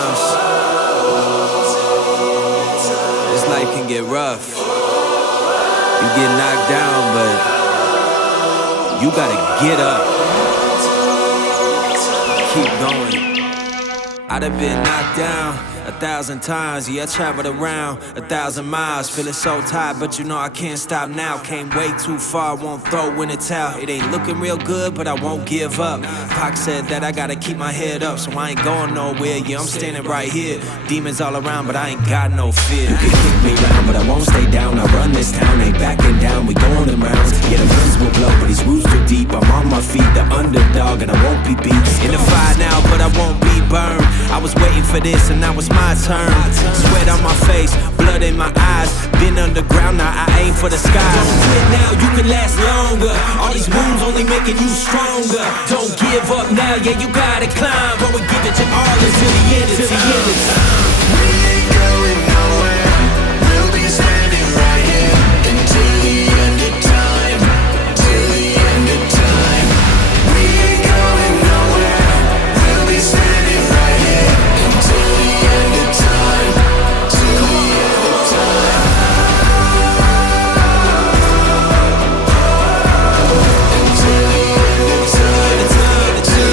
times this life can get rough. You get knocked down, but you gotta get up. Keep going. I'd have been knocked down 1,000 times, yeah, I traveled around 1,000 miles, feeling so tired, but you know I can't stop now. Came way too far, won't throw in the towel. It ain't looking real good, but I won't give up. Pac said that I gotta keep my head up, so I ain't going nowhere, yeah, I'm standing right here. Demons all around, but I ain't got no fear. You can kick me round, but I won't stay down. I run this town, ain't backing down, we going in rounds. Yeah, the winds will blow, but these roots too deep. I'm on my feet, the underdog, and I won't be beat. In the fire now, but I won't be burned. I was waiting for this, and now it's my turn. Sweat on my face, blood in my eyes. Been underground, now I aim for the skies. Don't quit now, you can last longer. All these wounds only making you stronger. Don't give up now, yeah, you gotta climb. But we give it your all until the end, until the end of time. We ain't going nowhere. We'll be standing right here until the end of time. Till the end of time. We ain't going nowhere. We'll be standing right here until the end of time. Till the end of time. Until the end of time. Until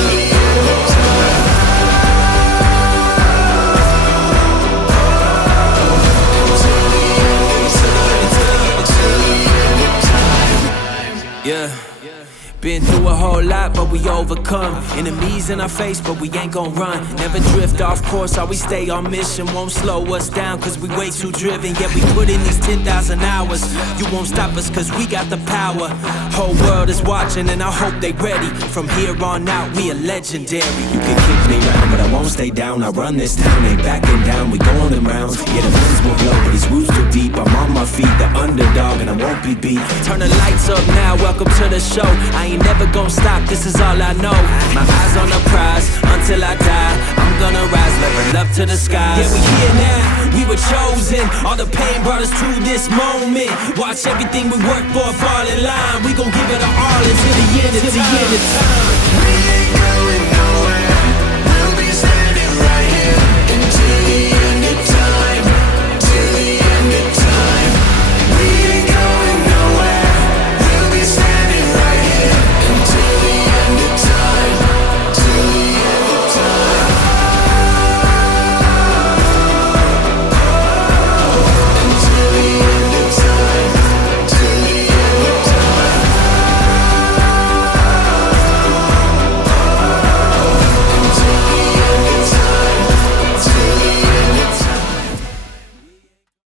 the end of time. Yeah. Been through a whole lot, but we overcome. Enemies in our face, but we ain't gon' run. Never drift off course, always stay on mission. Won't slow us down, cause we way too driven. Yeah, we put in these 10,000 hours. You won't stop us, cause we got the power. Whole world is watching, and I hope they ready. From here on out, we are legendary. You can kick me round, but I won't stay down. I run this town, ain't backing down, we going in rounds. Yeah, the winds will blow, but these roots too deep. I'm on my feet, the underdog, and I won't be beat. Turn the lights up now, welcome to the show. I ain't never gonna stop, this is all I know. My eyes on the prize, until I die. I'm gonna rise, level up to the skies. Yeah, we here now, we were chosen. All the pain brought us to this moment. Watch everything we work for fall in line. We gon' give it our all until the end of time. We ain't going